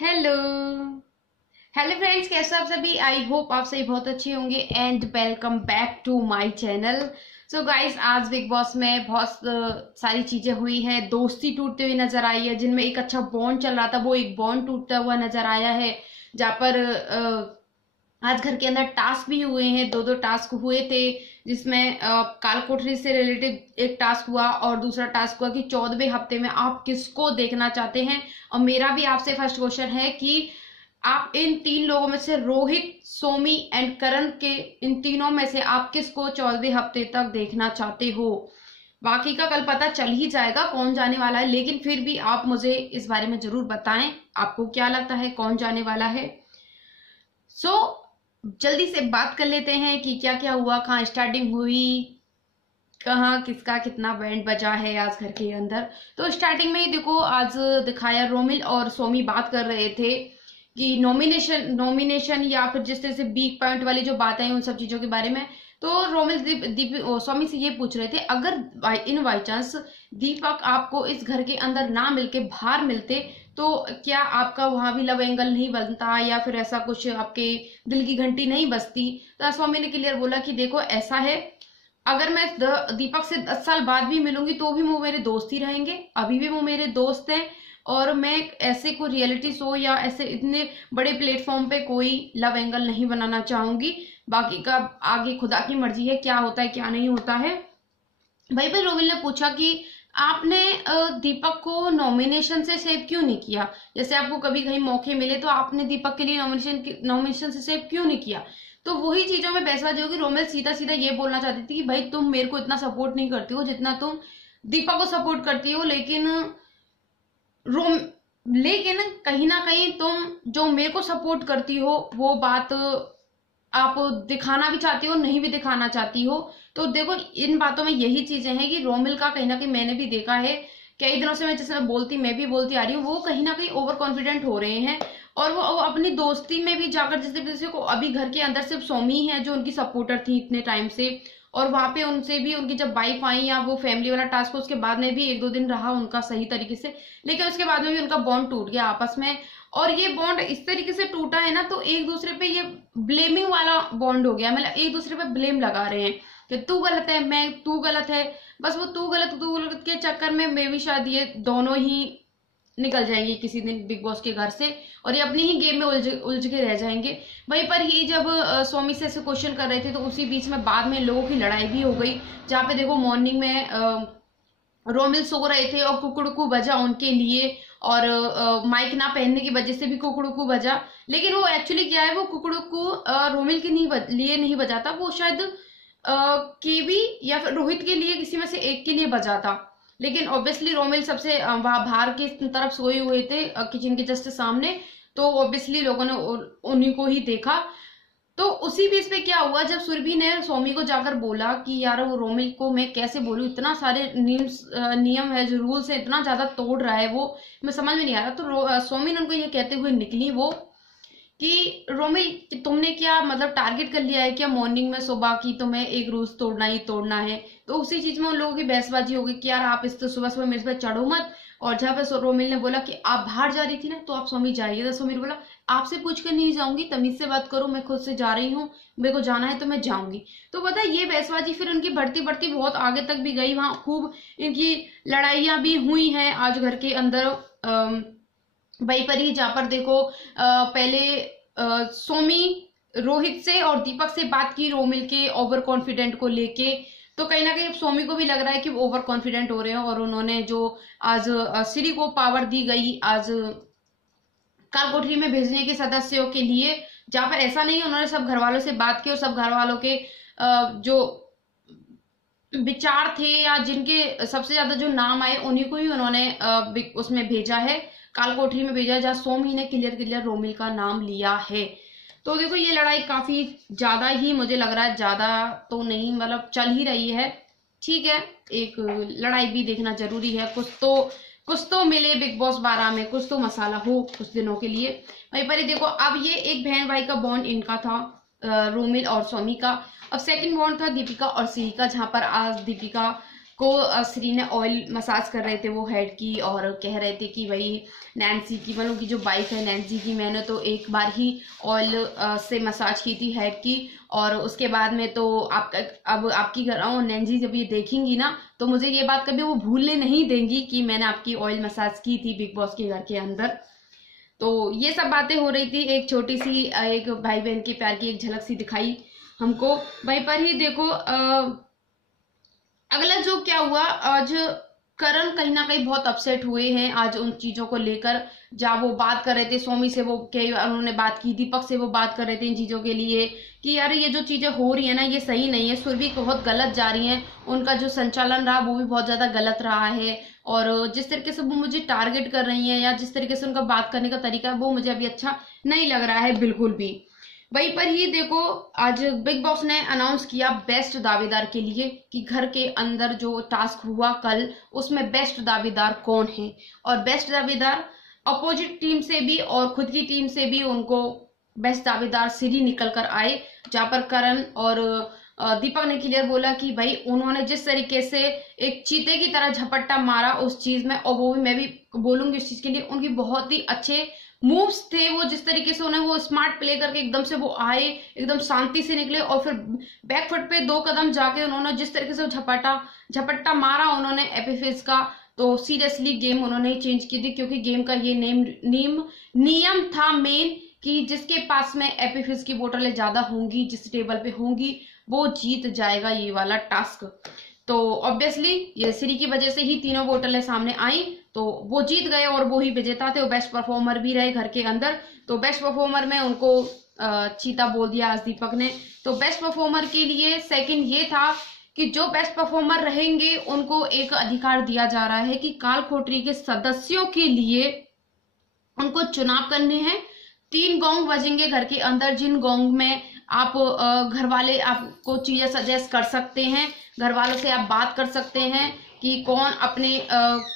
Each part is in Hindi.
हेलो हेलो फ्रेंड्स, कैसे आप सभी। आई होप आप सभी बहुत अच्छे होंगे and welcome back to my channel. So guys, आज बिग बॉस में बहुत सारी चीजें हुई हैं। दोस्ती टूटते हुए नजर आई है, जिनमें एक अच्छा बॉन्ड चल रहा था वो एक बॉन्ड टूटता हुआ नजर आया है। जहाँ पर आज घर के अंदर टास्क भी हुए हैं, दो दो टास्क हुए थे। जिसमें काल कोठरी से रिलेटेड एक टास्क हुआ और दूसरा टास्क हुआ कि 14वें हफ्ते में आप किसको देखना चाहते हैं। और मेरा भी आपसे फर्स्ट क्वेश्चन है कि आप इन तीन लोगों में से रोहित, सोमी एंड करण के इन तीनों में से आप किसको 14वें हफ्ते तक देखना चाहते हो। बाकी का कल पता चल ही जाएगा कौन जाने वाला है, लेकिन फिर भी आप मुझे इस बारे में जरूर बताएं आपको क्या लगता है कौन जाने वाला है। सो जल्दी से बात कर लेते हैं कि क्या क्या हुआ, कहाँ स्टार्टिंग हुई, कहाँ किसका कितना बैंड बजा है आज घर के अंदर। तो स्टार्टिंग में ही देखो, आज दिखाया रोमिल और सोमी बात कर रहे थे कि नॉमिनेशन या फिर जिस तरह से वीक पॉइंट वाली जो बातें हैं उन सब चीजों के बारे में। तो रोमिल स्वामी से ये पूछ रहे थे, अगर इन बाई चांस दीपक आपको इस घर के अंदर ना मिलके बाहर मिलते तो क्या आपका वहां भी लव एंगल नहीं बनता, या फिर ऐसा कुछ आपके दिल की घंटी नहीं बजती। तो स्वामी ने क्लियर बोला कि देखो ऐसा है, अगर मैं दीपक से 10 साल बाद भी मिलूंगी तो भी वो मेरे दोस्त ही रहेंगे, अभी भी वो मेरे दोस्त हैं। और मैं ऐसे कोई रियलिटी शो या ऐसे इतने बड़े प्लेटफॉर्म पे कोई लव एंगल नहीं बनाना चाहूंगी। बाकी का आगे खुदा की मर्जी है, क्या होता है क्या नहीं होता है। भाई भाई रोमिल ने पूछा कि आपने दीपक को नॉमिनेशन से सेव क्यों नहीं किया। जैसे आपको कभी कहीं मौके मिले तो आपने दीपक के लिए नॉमिनेशन से सेव क्यों नहीं किया। तो वही चीजों में बहसबाजी होगी। रोमिल सीधा सीधा ये बोलना चाहती थी कि भाई तुम मेरे को इतना सपोर्ट नहीं करती हो जितना तुम दीपक को सपोर्ट करती हो, रोम लेकिन कहीं ना कहीं तुम जो मेरे को सपोर्ट करती हो वो बात आप दिखाना भी चाहती हो, नहीं भी दिखाना चाहती हो। तो देखो इन बातों में यही चीजें हैं कि रोमिल का कहीं ना कहीं मैंने भी देखा है, कई दिनों से मैं जैसे मैं भी बोलती आ रही हूँ, वो कहीं ना कहीं ओवर कॉन्फिडेंट हो रहे हैं। और वो अपनी दोस्ती में भी जाकर, जैसे को अभी घर के अंदर सिर्फ सोमी है जो उनकी सपोर्टर थी इतने टाइम से, और वहां पे उनसे भी उनकी जब वाइफ आई या वो फैमिली वाला टास्क उसके बाद में भी एक दो दिन रहा उनका सही तरीके से, लेकिन उसके बाद में भी उनका बॉन्ड टूट गया आपस में। और ये बॉन्ड इस तरीके से टूटा है ना, तो एक दूसरे पे ये ब्लेमिंग वाला बॉन्ड हो गया, मतलब एक दूसरे पे ब्लेम लगा रहे हैं कि तू गलत है, मैं तू गलत है। बस वो तू गलत के चक्कर में मे भी शायद ये दोनों ही निकल जाएंगे किसी दिन बिग बॉस के घर से, और ये अपनी ही गेम में उलझ के रह जाएंगे। वहीं पर ही जब स्वामी से ऐसे क्वेश्चन कर रहे थे तो उसी बीच में बाद में लोगों की लड़ाई भी हो गई, जहाँ पे देखो मॉर्निंग में रोमिल सो रहे थे और कुकड़ुकू बजा उनके लिए, और माइक ना पहनने की वजह से भी कुकड़ुकू बजा। लेकिन वो एक्चुअली क्या है, वो कुकड़ुकू रोमिल के लिए नहीं बजा था, वो शायद केवी या फिर रोहित के लिए, किसी में से एक के लिए बजा था। लेकिन ऑब्वियसली रोमिल सबसे वहां बाहर की तरफ सोए हुए थे किचन के जस्ट सामने, तो ऑब्वियसली लोगों ने उन्हीं को ही देखा। तो उसी बीच पे क्या हुआ, जब सुरभि ने सोमी को जाकर बोला कि यार वो रोमिल को मैं कैसे बोलूं, इतना सारे नियम है जो रूल्स है इतना ज्यादा तोड़ रहा है वो, मैं समझ में नहीं आ रहा। तो सोमी ने उनको ये कहते हुए निकली वो कि रोमिल तुमने क्या मतलब टारगेट कर लिया है क्या मॉर्निंग में सुबह की, तुम्हें एक रूल्स तोड़ना ही तोड़ना है। तो उसी चीज में उन लोगों की बहसबाजी हो गई कि यार आप इस तो सुबह सुबह मेरे पे चढ़ो मत। और जहां पे रोमिल ने बोला कि आप बाहर जा रही थी ना तो आप सोमी जाइए, तो सोमी ने बोला आपसे पूछ कर नहीं जाऊंगी, तमीज से बात करो, मैं खुद से जा रही हूँ, मेरे को जाना है तो मैं जाऊंगी। तो पता है ये बहसबाजी फिर उनकी बढ़ती बढ़ती बहुत आगे तक भी गई, वहां खूब इनकी लड़ाइयां भी हुई हैं आज घर के अंदर। वहीं पर ही जहां पर देखो पहले सोमी रोहित से और दीपक से बात की रोमिल के ओवर कॉन्फिडेंट को लेके। तो कहीं ना कहीं सोमी को भी लग रहा है कि वो ओवर कॉन्फिडेंट हो रहे हैं, और उन्होंने जो आज श्री को पावर दी गई आज काल कोठरी में भेजने के सदस्यों के लिए, जहां पर ऐसा नहीं उन्होंने सब घर वालों से बात की और सब घर वालों के जो विचार थे या जिनके सबसे ज्यादा जो नाम आए उन्हीं को ही उन्होंने उसमें भेजा है, काल कोठरी में भेजा है, जहां सोमी ने क्लियर रोमिल का नाम लिया है। तो देखो ये लड़ाई काफी ज्यादा ही, मुझे लग रहा है ज्यादा तो नहीं, मतलब चल ही रही है। ठीक है, एक लड़ाई भी देखना जरूरी है, कुछ तो मिले बिग बॉस 12 में, कुछ तो मसाला हो कुछ दिनों के लिए। वहीं पर ही देखो अब ये एक बहन भाई का बॉन्ड इनका था, रोमिल और सोमी का। अब सेकंड बॉन्ड था दीपिका और श्री का, जहां पर आज दीपिका श्री ने ऑयल मसाज कर रहे थे वो हेड की, और कह रहे थे कि भाई नैन्सी की, मतलब की जो वाइफ है नैन्सी की, मैंने तो एक बार ही ऑयल से मसाज की थी हेड की, और उसके बाद में तो अब आपकी घर आऊँ, नैन्सी जब ये देखेंगी ना तो मुझे ये बात कभी वो भूलने नहीं देंगी कि मैंने आपकी ऑयल मसाज की थी बिग बॉस के घर के अंदर। तो ये सब बातें हो रही थी, एक छोटी सी एक भाई बहन के प्यार की एक झलक सी दिखाई हमको। वहीं पर ही देखो अगला जो क्या हुआ, आज करण कहीं ना कहीं बहुत अपसेट हुए हैं आज उन चीजों को लेकर, जब वो बात कर रहे थे सोमी से, वो कई उन्होंने बात की, दीपक से वो बात कर रहे थे इन चीजों के लिए कि यार ये जो चीजें हो रही है ना ये सही नहीं है, सुरभि बहुत गलत जा रही है, उनका जो संचालन रहा वो भी बहुत ज्यादा गलत रहा है, और जिस तरीके से वो मुझे टारगेट कर रही है या जिस तरीके से उनका बात करने का तरीका है वो मुझे अभी अच्छा नहीं लग रहा है बिल्कुल भी। वहीं पर ही देखो आज बिग बॉस ने अनाउंस किया बेस्ट दावेदार के लिए कि घर के अंदर जो टास्क हुआ कल उसमें बेस्ट दावेदार कौन है, और बेस्ट दावेदार अपोजिट टीम से भी और खुद की टीम से भी उनको बेस्ट दावेदार श्री निकल कर आए, जहां पर करण और दीपक ने क्लियर बोला कि भाई उन्होंने जिस तरीके से एक चीते की तरह झपट्टा मारा उस चीज में, और वो भी मैं भी बोलूंगी उस चीज के लिए उनकी बहुत ही अच्छे मूव्स थे, वो जिस तरीके से उन्हें वो स्मार्ट प्ले करके एकदम से वो आए, एकदम शांति से निकले, और फिर बैकफुट पे 2 कदम जाके उन्होंने जिस तरीके से झपट्टा मारा उन्होंने एपीफिज का, तो सीरियसली गेम उन्होंने चेंज की थी, क्योंकि गेम का ये नियम था मेन कि जिसके पास में एपीफिज की बोतलें ज्यादा होंगी, जिस टेबल पे होंगी वो जीत जाएगा ये वाला टास्क। तो ऑब्वियसली ये श्री की वजह से ही तीनों बोतलें सामने आई, तो वो जीत गए और वो ही विजेता थे, वो बेस्ट परफॉर्मर भी रहे घर के अंदर। तो बेस्ट परफॉर्मर में उनको चीता बोल दिया आज दीपक ने। तो बेस्ट परफॉर्मर के लिए सेकंड ये था कि जो बेस्ट परफॉर्मर रहेंगे उनको एक अधिकार दिया जा रहा है कि काल कोठरी के सदस्यों के लिए उनको चुनाव करने हैं। 3 गोंग बजेंगे घर के अंदर, जिन गोंग में आप घर वाले आपको चीजें सजेस्ट कर सकते हैं, घर वालों से आप बात कर सकते हैं कि कौन अपने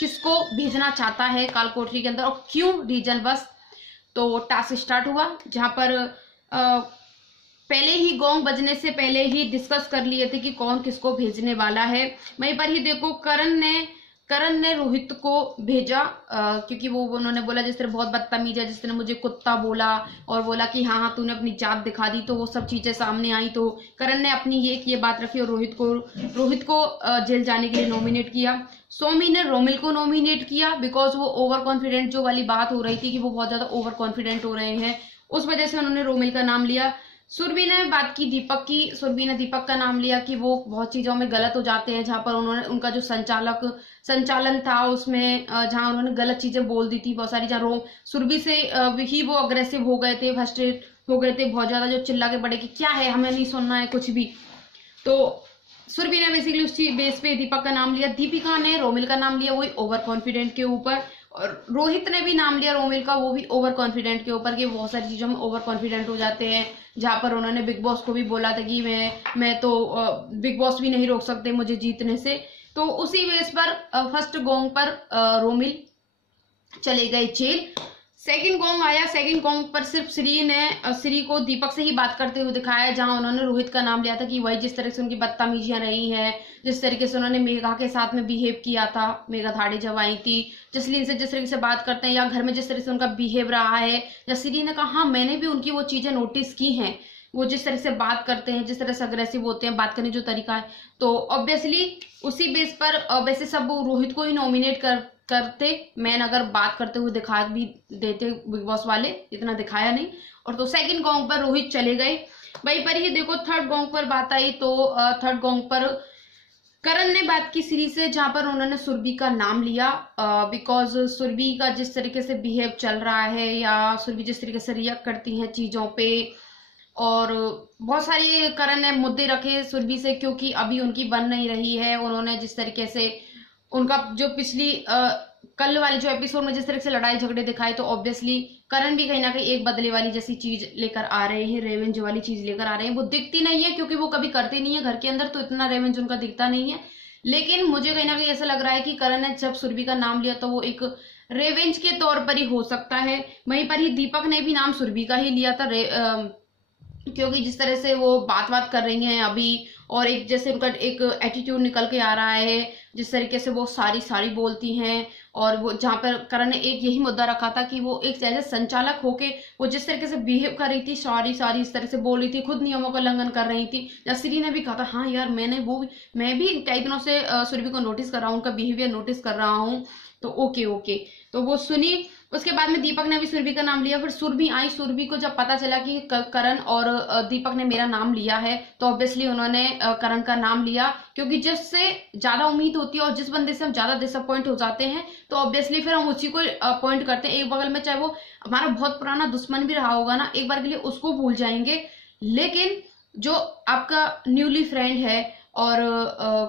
किसको भेजना चाहता है काल कोठरी के अंदर और क्यों रीजन बस। तो टास्क स्टार्ट हुआ, जहां पर पहले ही गोंग बजने से पहले ही डिस्कस कर लिए थे कि कौन किसको भेजने वाला है। वहीं पर ही देखो करण ने रोहित को भेजा, क्योंकि वो उन्होंने बोला जिस तरह बहुत बदतमीज है, जिस तरह मुझे कुत्ता बोला और बोला कि हाँ तूने अपनी जात दिखा दी, तो वो सब चीजें सामने आई। तो करण ने अपनी ये बात रखी और रोहित को जेल जाने के लिए नॉमिनेट किया। सोमी ने रोमिल को नॉमिनेट किया बिकॉज वो ओवर कॉन्फिडेंट, जो वाली बात हो रही थी कि वो बहुत ज्यादा ओवर कॉन्फिडेंट हो रहे हैं, उस वजह से उन्होंने रोमिल का नाम लिया। सुरभि ने बात की दीपक की, सुरभि ने दीपक का नाम लिया कि वो बहुत चीजों में गलत हो जाते हैं, जहां पर उन्होंने उनका जो संचालन था उसमें जहां उन्होंने गलत चीजें बोल दी थी बहुत सारी, जहां सुरभि से ही वो अग्रेसिव हो गए थे, फ्रस्ट्रेट हो गए थे बहुत ज्यादा, जो चिल्ला के पड़े कि क्या है हमें नहीं सुनना है कुछ भी। तो सुरभि ने बेसिकली उसी बेस पे दीपक का नाम लिया। दीपिका ने रोमिल का नाम लिया, वही ओवर कॉन्फिडेंट के ऊपर, और रोहित ने भी नाम लिया रोमिल का, वो भी ओवर कॉन्फिडेंट के ऊपर, कि बहुत सारी चीजों में ओवर कॉन्फिडेंट हो जाते हैं, जहां पर उन्होंने बिग बॉस को भी बोला था कि मैं तो बिग बॉस भी नहीं रोक सकते मुझे जीतने से। तो उसी बेस पर फर्स्ट गोंग पर रोमिल चले गए जेल। सेकंड गोंग आया, सेकंड गोंग पर सिर्फ श्री को दीपक से ही बात करते हुए दिखाया, जहां उन्होंने रोहित का नाम लिया था कि वही जिस तरह से उनकी बदतमीजियां रही हैं, जिस तरीके से उन्होंने मेघा के साथ में बिहेव किया था, मेघा थाड़ी जब आई थी, जसलीन से जिस तरीके से बात करते हैं या घर में जिस तरह से उनका बिहेव रहा है, श्री ने कहा हाँ मैंने भी उनकी वो चीजें नोटिस की हैं, वो जिस तरह से बात करते हैं, जिस तरह से अग्रेसिव होते हैं, बात करने जो तरीका है। तो ऑब्वियसली उसी बेस पर वैसे सब रोहित को ही नॉमिनेट करते, मैन अगर बात करते हुए दिखा भी देते बिग बॉस वाले, इतना दिखाया नहीं। और तो सेकंड गोंग पर रोहित चले गए। वहीं पर ही देखो थर्ड गोंग पर बात आई, तो थर्ड गोंग पर करण ने बात की श्री से, जहां पर उन्होंने सुरभि का नाम लिया, बिकॉज सुरभि का जिस तरीके से बिहेव चल रहा है या सुरभि जिस तरीके से रिएक्ट करती है चीजों पे, और बहुत सारी करण ने मुद्दे रखे सुरभि से, क्योंकि अभी उनकी बन नहीं रही है। उन्होंने जिस तरीके से उनका जो पिछली कल वाले जो एपिसोड में जिस तरह से लड़ाई झगड़े दिखाए, तो ऑब्वियसली करण भी कहीं ना कहीं एक बदले वाली जैसी चीज लेकर आ रहे हैं, रेवेंज वाली चीज लेकर आ रहे हैं। वो दिखती नहीं है क्योंकि वो कभी करते नहीं है घर के अंदर, तो इतना रेवेंज उनका दिखता नहीं है, लेकिन मुझे कहीं ना कहीं ऐसा लग रहा है कि करण ने जब सुरभि का नाम लिया तो वो एक रेवेंज के तौर पर ही हो सकता है। वहीं पर ही दीपक ने भी नाम सुरभि का ही लिया था, क्योंकि जिस तरह से वो बात कर रही हैं अभी, और एक जैसे उनका एक एटीट्यूड निकल के आ रहा है, जिस तरीके से वो सारी सारी बोलती हैं। और वो जहां पर करण ने एक यही मुद्दा रखा था कि वो एक जैसे संचालक होके वो जिस तरीके से बिहेव कर रही थी, सारी सारी इस तरह से बोल रही थी, खुद नियमों का उल्लंघन कर रही थी। श्री ने भी कहा था हाँ यार मैं भी कई दिनों से सुरभि को नोटिस कर रहा हूँ, उनका बिहेवियर नोटिस कर रहा हूँ। तो ओके ओके, तो वो सुनी। उसके बाद में दीपक ने भी सुरभि का नाम लिया। फिर सुरभि आई, सुरभि को जब पता चला कि करण और दीपक ने मेरा नाम लिया है, तो ऑब्वियसली उन्होंने करण का नाम लिया, क्योंकि जिससे ज्यादा उम्मीद होती है और जिस बंदे से हम ज्यादा डिसअपॉइंट हो जाते हैं तो ऑब्वियसली फिर हम उसी को अपॉइंट करते हैं। एक बगल में चाहे वो हमारा बहुत पुराना दुश्मन भी रहा होगा ना, एक बार के लिए उसको भूल जाएंगे, लेकिन जो आपका न्यूली फ्रेंड है और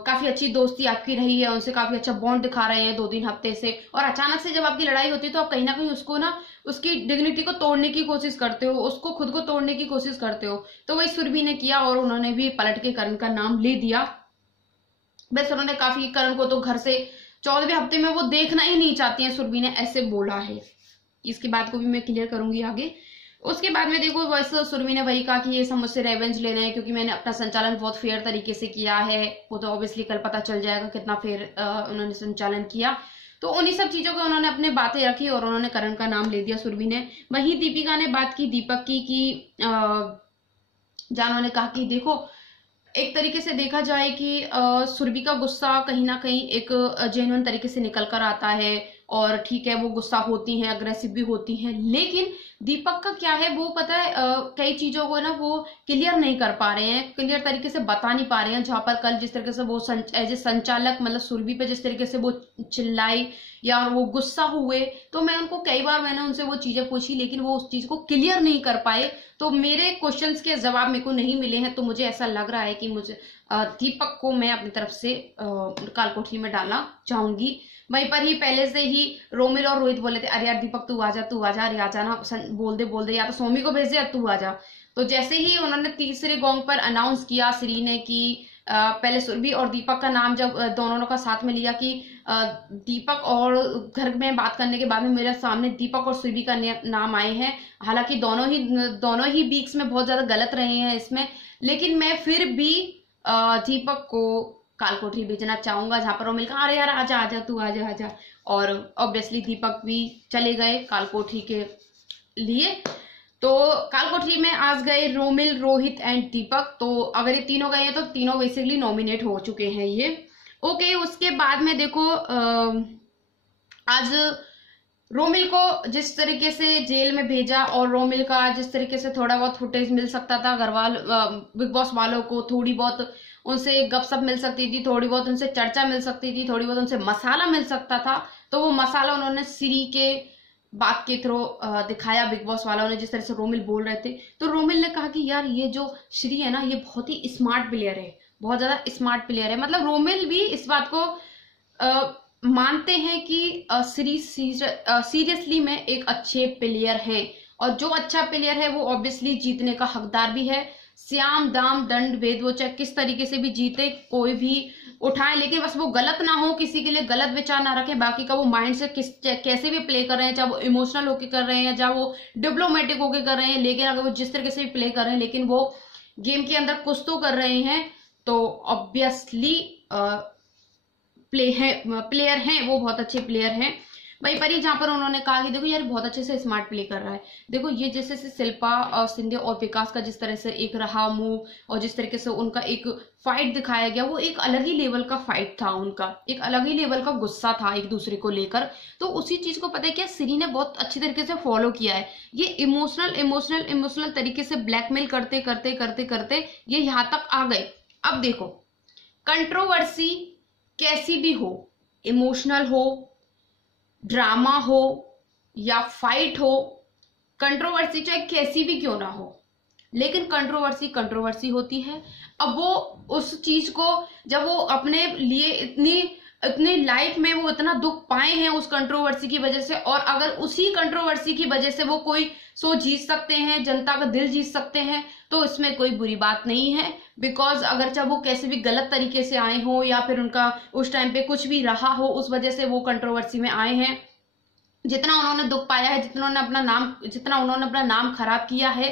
काफी अच्छी दोस्ती आपकी रही है, उनसे काफी अच्छा बॉन्ड दिखा रहे हैं 2-3 हफ्ते से, और अचानक से जब आपकी लड़ाई होती है तो आप कहीं ना कहीं उसको ना उसकी डिग्निटी को तोड़ने की कोशिश करते हो, उसको खुद को तोड़ने की कोशिश करते हो। तो वही सुरभि ने किया और उन्होंने भी पलट के करण का नाम ले दिया। बस उन्होंने काफी करण को तो घर से 14वें हफ्ते में वो देखना ही नहीं चाहती है, सुरभि ने ऐसे बोला है। इसकी बात को भी मैं क्लियर करूंगी आगे। उसके बाद में देखो बस सुरभि ने वही कहा कि ये सब मुझसे रेवेंज ले रहे हैं, क्योंकि मैंने अपना संचालन बहुत फेयर तरीके से किया है। वो तो ऑब्वियसली कल पता चल जाएगा कितना फेयर उन्होंने संचालन किया। तो उन्हीं सब चीजों को उन्होंने अपने बातें रखी और उन्होंने करण का नाम ले दिया सुरभि ने। वहीं दीपिका ने बात की दीपक की कि जहां उन्होंने कहा कि देखो एक तरीके से देखा जाए कि सुरभि का गुस्सा कहीं ना कहीं एक जेन्युइन तरीके से निकल कर आता है, और ठीक है वो गुस्सा होती हैं, अग्रेसिव भी होती हैं, लेकिन दीपक का क्या है वो पता है कई चीजों को ना वो क्लियर नहीं कर पा रहे हैं, क्लियर तरीके से बता नहीं पा रहे हैं। जहां पर कल जिस तरीके से वो एज ए संचालक मतलब सुरभि पे जिस तरीके से वो चिल्लाई या वो गुस्सा हुए, तो मैं उनको कई बार मैंने उनसे वो चीजें पूछी, लेकिन वो उस चीज को क्लियर नहीं कर पाए। तो मेरे क्वेश्चंस के जवाब मेरे को नहीं मिले हैं, तो मुझे ऐसा लग रहा है कि मुझे दीपक को मैं अपनी तरफ से कालकोठरी में डालना चाहूंगी। वहीं पर ही पहले से ही रोमिल और रोहित बोले थे अरे यार दीपक तू आजा अरे आजा ना, बोल दे या तो सोमी को भेज दे या तू आजा। तो जैसे ही उन्होंने तीसरे गोंग पर अनाउंस किया श्री ने कि पहले सुरभि और दीपक का नाम जब दोनों का साथ में लिया कि दीपक, और घर में बात करने के बाद में मेरे सामने दीपक और सुरभि का नाम आए हैं। हालांकि दोनों ही वीक्स में बहुत ज्यादा गलत रहे हैं इसमें, लेकिन मैं फिर भी दीपक को कालकोठरी भेजना चाहूंगा, जहां पर वो मिलकर अरे यार आजा आजा तू आजा। और ऑब्वियसली दीपक भी चले गए कालकोठरी के लिए। तो कालकोठरी में आज गए रोमिल, रोहित एंड दीपक। तो अगर ये तीनों गए हैं तो तीनों बेसिकली नॉमिनेट हो चुके हैं ये। ओके, उसके बाद में देखो आज रोमिल को जिस तरीके से जेल में भेजा और रोमिल का जिस तरीके से थोड़ा बहुत फुटेज मिल सकता था घरवाल बिग बॉस वालों को, थोड़ी बहुत उनसे गपशप मिल सकती थी, थोड़ी बहुत उनसे चर्चा मिल सकती थी, थोड़ी बहुत उनसे मसाला मिल सकता था, तो वो मसाला उन्होंने श्री के बात के थ्रू दिखाया। बिग बॉस वालों ने जिस तरह से रोमिल बोल रहे थे, तो रोमिल ने कहा कि यार ये जो श्री है ना ये बहुत ही स्मार्ट प्लेयर है, बहुत ज्यादा स्मार्ट प्लेयर है। मतलब रोमिल भी इस बात को मानते हैं कि श्री सीरियसली में एक अच्छे प्लेयर हैं, और जो अच्छा प्लेयर है वो ऑब्वियसली जीतने का हकदार भी है। श्याम दाम दंड भेद वो चाहे किस तरीके से भी जीते, कोई भी उठाए, लेकिन बस वो गलत ना हो, किसी के लिए गलत विचार ना रखें, बाकी का वो माइंड से कैसे भी प्ले कर रहे हैं, चाहे वो इमोशनल होके कर रहे हैं, चाहे वो डिप्लोमेटिक होके कर रहे हैं, लेकिन अगर वो जिस तरीके से भी प्ले कर रहे हैं लेकिन वो गेम के अंदर कुछ तो कर रहे हैं, तो ऑब्वियसली प्लेयर हैं, वो बहुत अच्छे प्लेयर हैं। वहीं पर ही जहां पर उन्होंने कहा कि देखो यार बहुत अच्छे से स्मार्ट प्ले कर रहा है। देखो ये जैसे से शिल्पा और सिंधे और विकास का जिस तरह से एक रहा मूव और जिस तरीके से उनका एक फाइट दिखाया गया, वो एक अलग ही लेवल का फाइट था, उनका एक अलग ही लेवल का गुस्सा था एक दूसरे को लेकर। तो उसी चीज को पता है क्या श्री ने बहुत अच्छी तरीके से फॉलो किया है। ये इमोशनल तरीके से ब्लैकमेल करते करते करते करते ये यहाँ तक आ गए। अब देखो कंट्रोवर्सी कैसी भी हो, इमोशनल हो, ड्रामा हो या फाइट हो, कंट्रोवर्सी चाहे कैसी भी क्यों ना हो, लेकिन कंट्रोवर्सी होती है। अब वो उस चीज को जब वो अपने लिए इतनी लाइफ में वो इतना दुख पाए हैं उस कंट्रोवर्सी की वजह से, और अगर उसी कंट्रोवर्सी की वजह से वो कोई शो जीत सकते हैं, जनता का दिल जीत सकते हैं, तो इसमें कोई बुरी बात नहीं है। बिकॉज अगर चाहे वो कैसे भी गलत तरीके से आए हो या फिर उनका उस टाइम पे कुछ भी रहा हो, उस वजह से वो कंट्रोवर्सी में आए हैं, जितना उन्होंने दुख पाया है, जितना उन्होंने अपना नाम खराब किया है,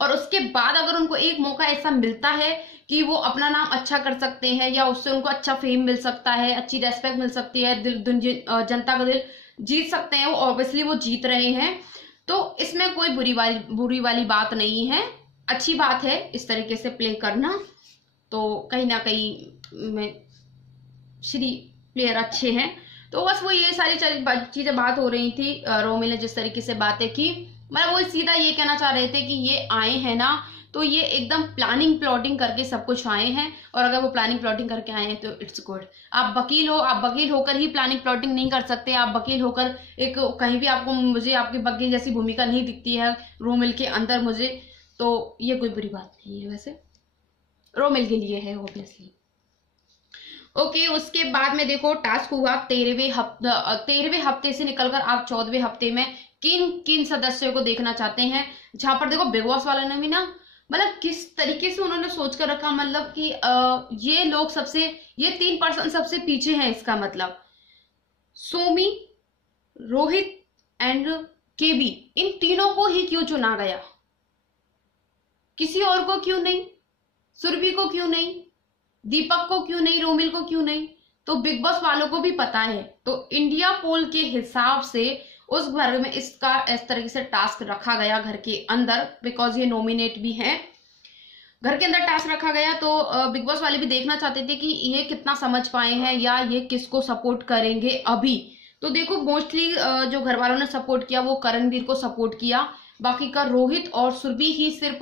और उसके बाद अगर उनको एक मौका ऐसा मिलता है कि वो अपना नाम अच्छा कर सकते हैं या उससे उनको अच्छा फेम मिल सकता है, अच्छी रेस्पेक्ट मिल सकती है, जनता का दिल जीत सकते हैं, वो ऑब्वियसली वो जीत रहे हैं, तो इसमें कोई बुरी वाली बात नहीं है, अच्छी बात है इस तरीके से प्ले करना। तो कहीं ना कहीं में श्री प्लेयर अच्छे हैं। तो बस वो ये सारी चीजें बात हो रही थी। रोमिल ने जिस तरीके से बातें की, मतलब वो सीधा ये कहना चाह रहे थे कि ये आए हैं ना, तो ये एकदम प्लानिंग प्लॉटिंग करके सब कुछ आए हैं, और अगर वो प्लानिंग प्लॉटिंग करके आए हैं तो इट्स गुड। आप वकील हो, आप वकील होकर ही प्लानिंग प्लॉटिंग नहीं कर सकते। आप वकील होकर एक कहीं भी आपको मुझे आपकी वकील जैसी भूमिका नहीं दिखती है रोमिल के अंदर मुझे, तो ये कोई बुरी बात नहीं है, वैसे रोमिल के लिए है ऑब्वियसली। ओके, उसके बाद में देखो टास्क हुआ 13वें हफ्ते से निकलकर आप 14वें हफ्ते में किन किन सदस्यों को देखना चाहते हैं, जहां पर देखो बिग बॉस वालों ने भी ना, मतलब किस तरीके से उन्होंने सोच कर रखा, मतलब कि ये लोग ये 3 पर्सन सबसे पीछे हैं। इसका मतलब सोमी, रोहित एंड केबी, इन तीनों को ही क्यों चुना गया, किसी और को क्यों नहीं, सुरभि को क्यों नहीं, दीपक को क्यों नहीं, रोमिल को क्यों नहीं? तो बिग बॉस वालों को भी पता है। तो इंडिया पोल के हिसाब से उस घर में इसका इस तरीके से टास्क रखा गया घर के अंदर, बिकॉज ये नॉमिनेट भी है, घर के अंदर टास्क रखा गया। तो बिग बॉस वाले भी देखना चाहते थे कि ये कितना समझ पाए हैं या ये किसको सपोर्ट करेंगे अभी। तो देखो मोस्टली जो घर वालों ने सपोर्ट किया वो करणवीर को सपोर्ट किया, बाकी का रोहित और सुरभि ही सिर्फ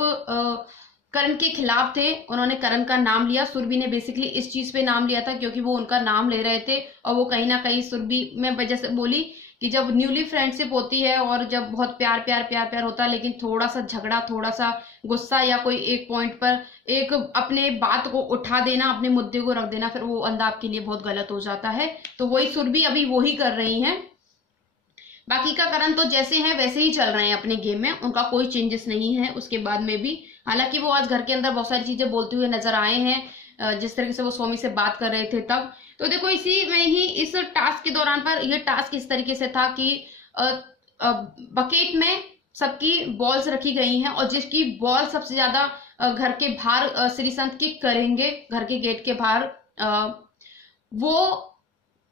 करण के खिलाफ थे, उन्होंने करण का नाम लिया। सुरभि ने बेसिकली इस चीज पे नाम लिया था क्योंकि वो उनका नाम ले रहे थे, और वो कहीं ना कहीं सुरभि में वजह से बोली कि जब न्यूली फ्रेंडशिप होती है और जब बहुत प्यार प्यार प्यार प्यार होता है, लेकिन थोड़ा सा झगड़ा, थोड़ा सा गुस्सा या कोई एक पॉइंट पर एक अपने बात को उठा देना, अपने मुद्दे को रख देना, फिर वो अंदर आपके लिए बहुत गलत हो जाता है। तो वही सुरभि अभी वही कर रही हैं। बाकी का करण तो जैसे हैं वैसे ही चल रहे हैं अपने गेम में, उनका कोई चेंजेस नहीं है उसके बाद में भी। हालांकि वो आज घर के अंदर बहुत सारी चीजें बोलते हुए नजर आए हैं, जिस तरीके से वो सोमी से बात कर रहे थे तब। तो देखो इसी में ही इस टास्क के दौरान पर यह टास्क इस तरीके से था कि बकेट में सबकी बॉल्स रखी गई हैं, और जिसकी बॉल सबसे ज्यादा घर के बाहर श्रीसंत किक करेंगे, घर के गेट के बाहर, वो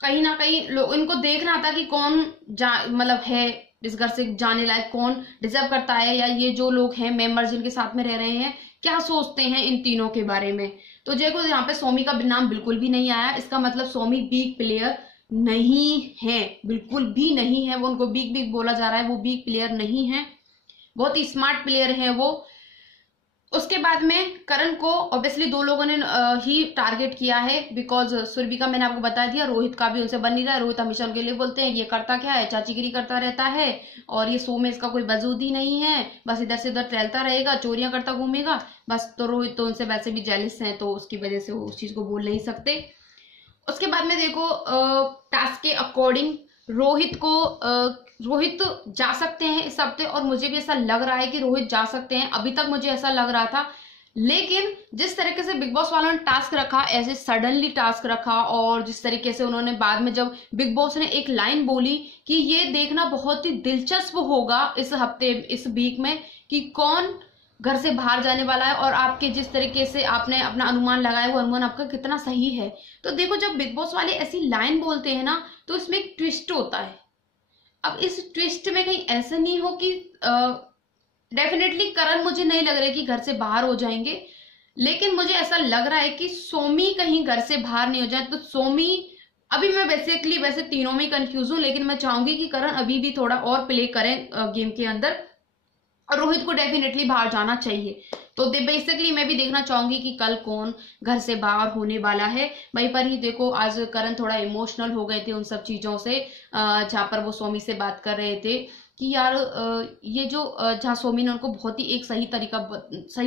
कहीं ना कहीं लोग इनको देखना था कि कौन मतलब है इस घर से जाने लायक, कौन डिजर्व करता है, या ये जो लोग हैं मेंबर जिनके साथ में रह रहे हैं क्या सोचते हैं इन तीनों के बारे में। तो देखो यहाँ पे सोमी का नाम बिल्कुल भी नहीं आया, इसका मतलब सोमी वीक प्लेयर नहीं है, बिल्कुल भी नहीं है। वो उनको वीक बोला जा रहा है, वो वीक प्लेयर नहीं है, बहुत ही स्मार्ट प्लेयर है वो। उसके बाद में करण को ऑब्वियसली 2 लोगों ने ही टारगेट किया है, बिकॉज सुरभि का मैंने आपको बता दिया, रोहित का भी उनसे बन नहीं रहा है। रोहित हमेशा उनके लिए बोलते हैं ये करता क्या है, चाचीगिरी करता रहता है, और ये शो में इसका कोई वजूद ही नहीं है, बस इधर से उधर टहलता रहेगा, चोरियां करता घूमेगा बस। तो रोहित तो उनसे वैसे भी जेलिस हैं, तो उसकी वजह से वो उस चीज को बोल नहीं सकते। उसके बाद में देखो टास्क के अकॉर्डिंग रोहित तो जा सकते हैं इस हफ्ते, और मुझे भी ऐसा लग रहा है कि रोहित जा सकते हैं। अभी तक मुझे ऐसा लग रहा था, लेकिन जिस तरीके से बिग बॉस वालों ने टास्क रखा, ऐसे सडनली टास्क रखा, और जिस तरीके से उन्होंने बाद में जब बिग बॉस ने एक लाइन बोली कि ये देखना बहुत ही दिलचस्प होगा इस हफ्ते, इस वीक में, कि कौन घर से बाहर जाने वाला है, और आपके जिस तरीके से आपने अपना अनुमान लगाया वो अनुमान आपका कितना सही है। तो देखो जब बिग बॉस वाले ऐसी लाइन बोलते हैं ना, तो इसमें एक ट्विस्ट होता है। अब इस ट्विस्ट में कहीं ऐसा नहीं हो कि डेफिनेटली करण मुझे नहीं लग रहा है कि घर से बाहर हो जाएंगे, लेकिन मुझे ऐसा लग रहा है कि सोमी कहीं घर से बाहर नहीं हो जाए। तो सोमी, अभी मैं वैसे तीनों में कंफ्यूज हूं, लेकिन मैं चाहूंगी कि करण अभी भी थोड़ा और प्ले करें गेम के अंदर, और रोहित को डेफिनेटली बाहर जाना चाहिए। तो बेसिकली मैं भी देखना चाहूंगी कि कल कौन घर से बाहर होने वाला है। वहीं पर ही देखो आज करण थोड़ा इमोशनल हो गए थे उन सब चीजों से, जहां पर वो सोमी से बात कर रहे थे कि यार ये जो जहां सोमी ने उनको बहुत ही एक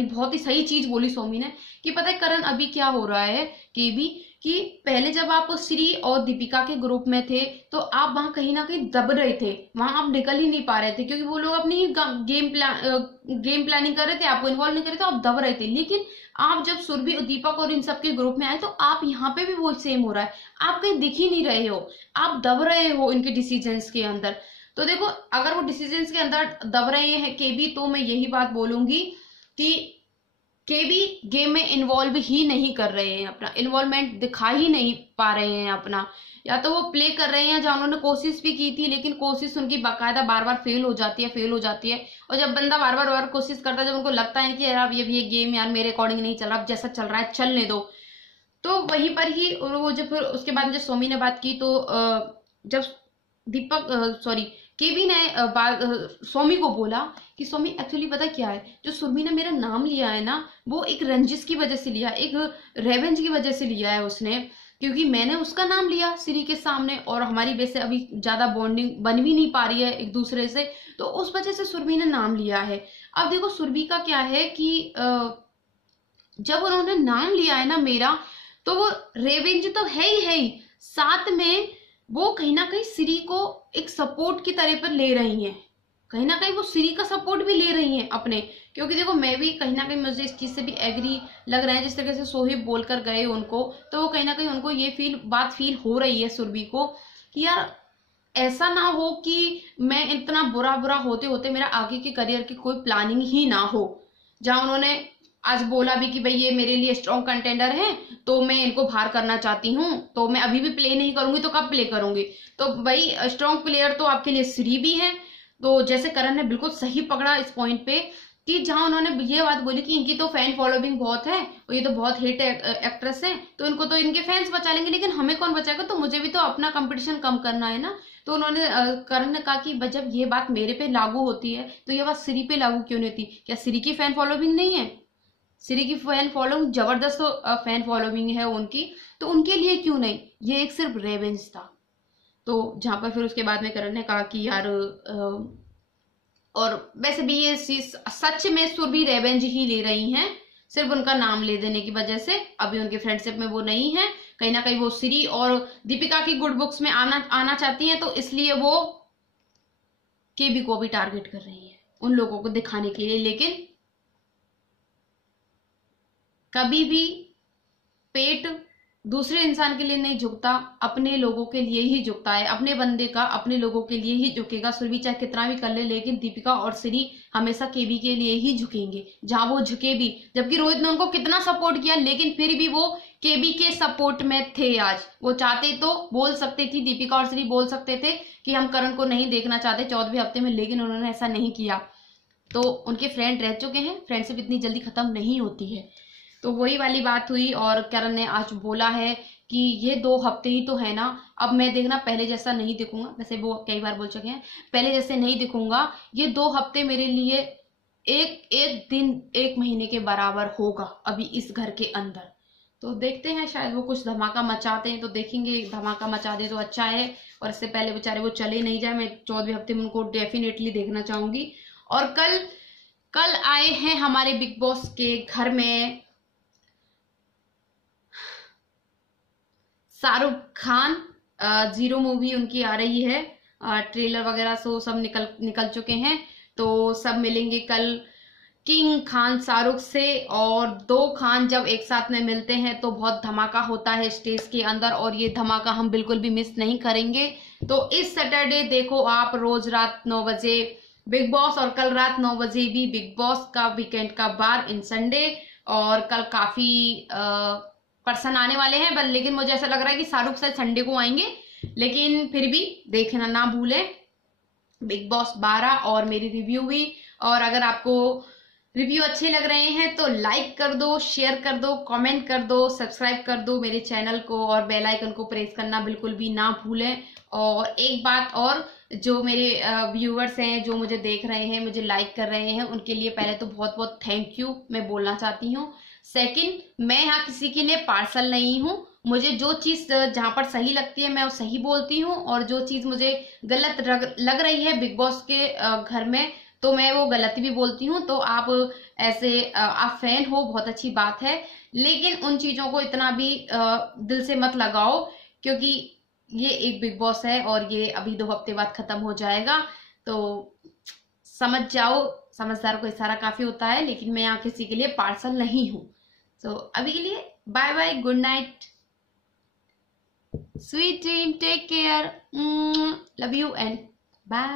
बहुत ही सही चीज बोली सोमी ने, कि पता है करण अभी क्या हो रहा है कि पहले जब आप श्री और दीपिका के ग्रुप में थे तो आप वहां कहीं ना कहीं दब रहे थे, वहां आप निकल ही नहीं पा रहे थे, क्योंकि वो लोग अपनी ही गेम प्लानिंग कर रहे थे, आपको इन्वॉल्व नहीं कर रहे थे, आप दब रहे थे। लेकिन आप जब सुरभि और दीपक और इन सब के ग्रुप में आए तो आप यहाँ पे भी वो सेम हो रहा है, आप कहीं दिख ही नहीं रहे हो, आप दब रहे हो इनके डिसीजंस के अंदर। तो देखो अगर वो डिसीजंस के अंदर दब रहे हैं केबी, तो मैं यही बात बोलूंगी कि केबी गेम में इन्वॉल्व ही नहीं कर रहे हैं, अपना इन्वॉल्वमेंट दिखा ही नहीं पा रहे हैं अपना, या तो वो प्ले कर रहे हैं जहां उन्होंने कोशिश भी की थी लेकिन कोशिश उनकी बाकायदा बार बार फेल हो जाती है। और जब बंदा बार बार कोशिश करता है, जब उनको लगता है कि यार ये गेम यार मेरे अकॉर्डिंग नहीं चल रहा, अब जैसा चल रहा है चलने दो, तो वहीं पर ही वो जब फिर उसके बाद जब सोमी ने बात की, तो जब केबी ने सोमी को बोला कि सोमी एक्चुअली पता क्या है, जो सुरभि ने मेरा नाम लिया है ना, वो एक रंजिश की वजह से लिया, एक रेवेंज की वजह से लिया है उसने, क्योंकि मैंने उसका नाम लिया श्री के सामने और हमारी वैसे अभी ज्यादा बॉन्डिंग बन भी नहीं पा रही है एक दूसरे से, तो उस वजह से सुरभि ने नाम लिया है। अब देखो सुरभि का क्या है कि जब उन्होंने नाम लिया है ना मेरा, तो वो रेवेंज तो है ही, साथ में वो कहीं ना कहीं श्री को एक सपोर्ट की तरह पर ले रही हैं, कहीं ना कहीं वो श्री का सपोर्ट भी ले रही हैं अपने, क्योंकि देखो मैं भी कहीं ना कहीं मुझे इस चीज से भी एग्री लग रहा है, जिस तरह से सोहिब बोलकर गए उनको, तो वो कहीं ना कहीं उनको ये बात फील हो रही है सुरभि को कि यार ऐसा ना हो कि मैं इतना बुरा होते होते मेरा आगे के करियर की कोई प्लानिंग ही ना हो। जहां उन्होंने आज बोला भी कि भाई ये मेरे लिए स्ट्रॉन्ग कंटेंडर है, तो मैं इनको बाहर करना चाहती हूँ, तो मैं अभी भी प्ले नहीं करूंगी तो कब प्ले करूंगी, तो भाई स्ट्रॉन्ग प्लेयर तो आपके लिए श्री भी है। तो जैसे करण ने बिल्कुल सही पकड़ा इस पॉइंट पे कि जहां उन्होंने ये बात बोली कि इनकी तो फैन फॉलोइंग बहुत है और ये तो बहुत हिट एक्ट्रेस है, तो इनको तो इनके फैंस बचा लेंगे, लेकिन हमें कौन बचाएगा, तो मुझे भी तो अपना कंपटीशन कम करना है ना। तो उन्होंने करण ने कहा कि जब ये बात मेरे पे लागू होती है तो ये बात श्री पे लागू क्यों नहीं होती, क्या श्री की फैन फॉलोइंग नहीं है, श्री की फैन फॉलोइंग जबरदस्त फैन फॉलोइंग है उनकी, तो उनके लिए क्यों नहीं, ये एक सिर्फ रेवेंज था। तो जहां पर फिर उसके बाद में करण ने कहा कि यार और वैसे भी ये सच में सुरभि रेवेंज ही ले रही हैं, सिर्फ उनका नाम ले देने की वजह से अभी उनके फ्रेंडशिप में वो नहीं है, कहीं ना कहीं वो श्री और दीपिका की गुड बुक्स में आना चाहती हैं, तो इसलिए वो केबी को भी टारगेट कर रही है उन लोगों को दिखाने के लिए। लेकिन कभी भी पेट दूसरे इंसान के लिए नहीं झुकता, अपने लोगों के लिए ही झुकता है, अपने बंदे का अपने लोगों के लिए ही झुकेगा। सुरभि चाहे कितना भी कर ले, लेकिन दीपिका और श्री हमेशा केबी के लिए ही झुकेंगे, जहां वो झुके भी। जबकि रोहित ने उनको कितना सपोर्ट किया, लेकिन फिर भी वो केबी के सपोर्ट में थे। आज वो चाहते तो बोल सकते थी, दीपिका और श्री बोल सकते थे कि हम करण को नहीं देखना चाहते 14वें हफ्ते में, लेकिन उन्होंने ऐसा नहीं किया। तो उनके फ्रेंड रह चुके हैं, फ्रेंडशिप इतनी जल्दी खत्म नहीं होती है। तो वही वाली बात हुई और करण ने आज बोला है कि ये 2 हफ्ते ही तो है ना, अब मैं देखना पहले जैसा नहीं दिखूंगा, वैसे वो कई बार बोल चुके हैं पहले जैसे नहीं दिखूंगा, ये 2 हफ्ते मेरे लिए एक दिन 1 महीने के बराबर होगा अभी इस घर के अंदर। तो देखते हैं, शायद वो कुछ धमाका मचाते हैं तो देखेंगे, धमाका मचा दे तो अच्छा है, और इससे पहले बेचारे वो चले नहीं जाए। मैं 14वें हफ्ते में उनको डेफिनेटली देखना चाहूंगी। और कल आए हैं हमारे बिग बॉस के घर में शाहरुख खान, 0 मूवी उनकी आ रही है, ट्रेलर वगैरह सो सब निकल चुके हैं, तो सब मिलेंगे कल किंग खान शाहरुख से। और 2 खान जब एक साथ में मिलते हैं तो बहुत धमाका होता है स्टेज के अंदर, और ये धमाका हम बिल्कुल भी मिस नहीं करेंगे। तो इस सैटरडे देखो आप रोज रात 9 बजे बिग बॉस, और कल रात 9 बजे भी बिग बॉस का वीकेंड का बार इन संडे। और कल काफी पर्सन आने वाले हैं, लेकिन मुझे ऐसा लग रहा है कि शाहरुख शायद संडे को आएंगे, लेकिन फिर भी देखना ना भूलें बिग बॉस 12 और मेरी रिव्यू भी। और अगर आपको रिव्यू अच्छे लग रहे हैं तो लाइक कर दो, शेयर कर दो, कमेंट कर दो, सब्सक्राइब कर दो मेरे चैनल को, और बेल आइकन को प्रेस करना बिल्कुल भी ना भूलें। और एक बात और, जो मेरे व्यूअर्स हैं जो मुझे देख रहे हैं, मुझे लाइक कर रहे हैं, उनके लिए पहले तो बहुत बहुत थैंक यू मैं बोलना चाहती हूँ। सेकंड, मैं यहाँ किसी के लिए पार्सल नहीं हूँ, मुझे जो चीज जहां पर सही लगती है मैं वो सही बोलती हूँ, और जो चीज मुझे गलत लग रही है बिग बॉस के घर में तो मैं वो गलती भी बोलती हूँ। तो आप ऐसे आप फैन हो, बहुत अच्छी बात है, लेकिन उन चीजों को इतना भी दिल से मत लगाओ, क्योंकि ये एक बिग बॉस है और ये अभी 2 हफ्ते बाद खत्म हो जाएगा। तो समझ जाओ, समझदार को इशारा काफी होता है, लेकिन मैं यहाँ किसी के लिए पार्सल नहीं हूँ। तो अभी के लिए bye bye, good night, sweet dream, take care, love you and bye.